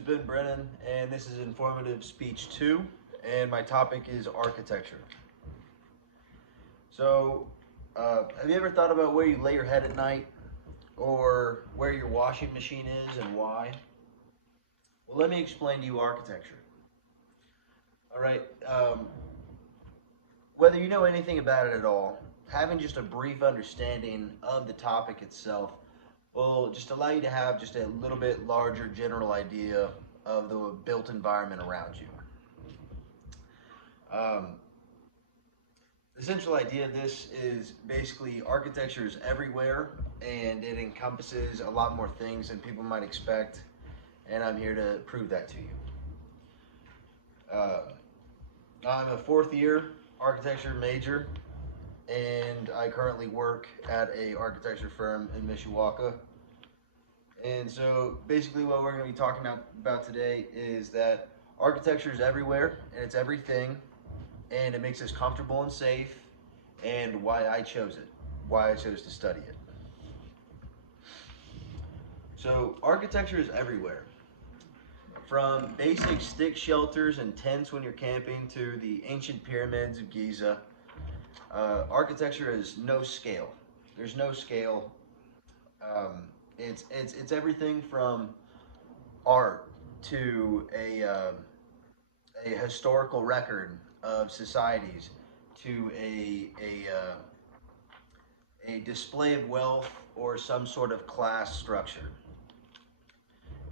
is Ben Brennan, and this is Informative Speech 2, and my topic is architecture. So, have you ever thought about where you lay your head at night, or where your washing machine is and why? Well, let me explain to you architecture. All right, whether you know anything about it at all, having just a brief understanding of the topic itself will just allow you to have just a little bit larger general idea of the built environment around you. The central idea of this is basically architecture is everywhere and it encompasses a lot more things than people might expect, and I'm here to prove that to you. I'm a fourth year architecture major, and I currently work at a architecture firm in Mishawaka. And so basically what we're going to be talking about today is that architecture is everywhere and it's everything, and it makes us comfortable and safe, and why I chose it, why I chose to study it. So architecture is everywhere. From basic stick shelters and tents when you're camping to the ancient pyramids of Giza, architecture has no scale. There's no scale. It's everything from art to a historical record of societies to a display of wealth or some sort of class structure,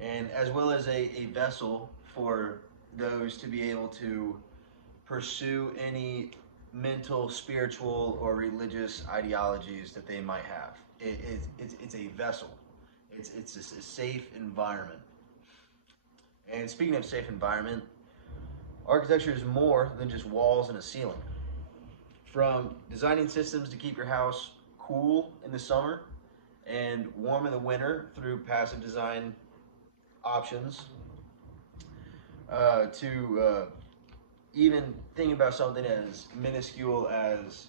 and as well as a vessel for those to be able to pursue any mental, spiritual, or religious ideologies that they might have. It's a vessel. It's a safe environment. And speaking of safe environment, architecture is more than just walls and a ceiling. From designing systems to keep your house cool in the summer and warm in the winter through passive design options, to even thinking about something as minuscule as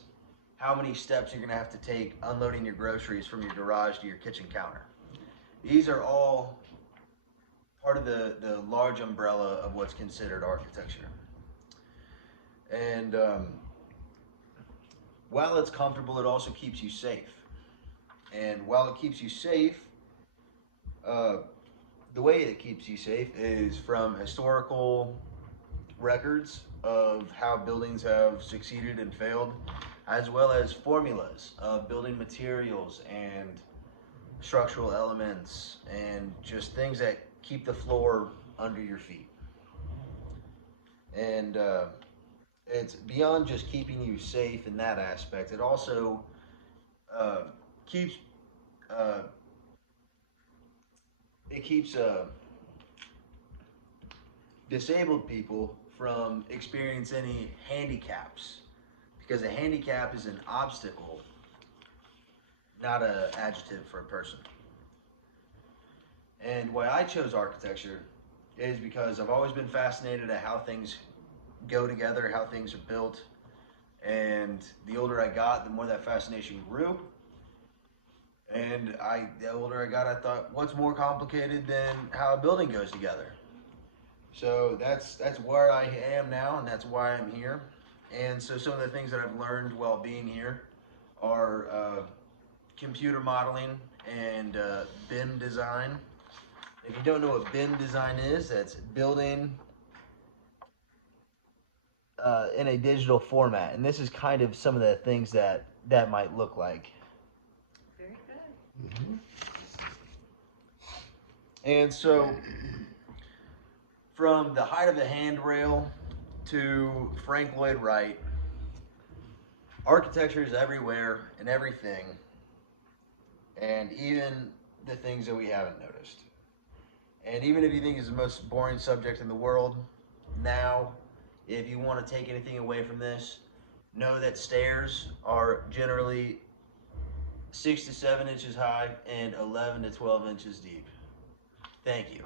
how many steps you're going to have to take unloading your groceries from your garage to your kitchen counter. These are all part of the large umbrella of what's considered architecture. And while it's comfortable, it also keeps you safe. And while it keeps you safe, the way it keeps you safe is from historical records of how buildings have succeeded and failed, as well as formulas of building materials and structural elements and just things that keep the floor under your feet. And it's beyond just keeping you safe in that aspect. It also keeps disabled people from experiencing any handicaps, because a handicap is an obstacle, not an adjective for a person. And why I chose architecture is because I've always been fascinated at how things go together, how things are built. And the older I got, the more that fascination grew. And the older I got, I thought, what's more complicated than how a building goes together? So that's where I am now, and that's why I'm here. And so some of the things that I've learned while being here are computer modeling and BIM design. If you don't know what BIM design is, that's building in a digital format. And this is kind of some of the things that might look like. Very good. Mm-hmm. And so, from the height of the handrail to Frank Lloyd Wright, architecture is everywhere and everything, and even the things that we haven't noticed. And even if you think it's the most boring subject in the world, now, if you want to take anything away from this, know that stairs are generally 6 to 7 inches high and 11 to 12 inches deep. Thank you.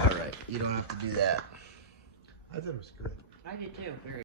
All right, you don't have to do that. I thought it was good. I did too. Very